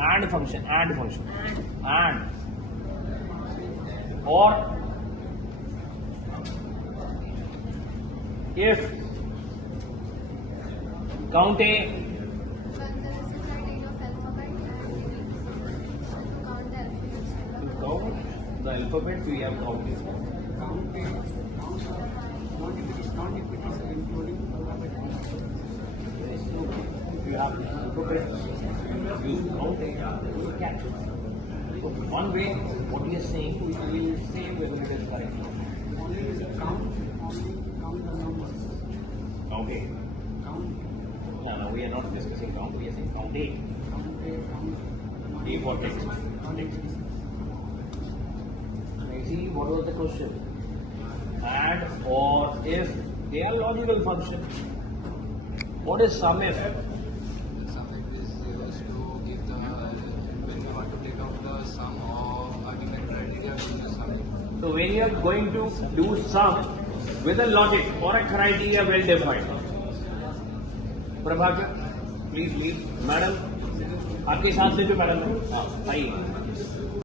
and function, and or if count A the alphabet we have counted. Count it, not if it is including You have the alphabet, use count A, catch. So one way, what he is saying, we will say whether it is correct. only count the numbers. Count A. Count No, we are not discussing count, we are saying count A. A for text. See, what was the question? Add or if, they are logical function. What is sum if? Sum if is used to give the when you want to take out the sum of a given criteria, we use sum if. So when you are going to do sum with a logic or a criteria well defined. Prabhakar, please leave. Madam, आपके साथ से जो madam है, आइए.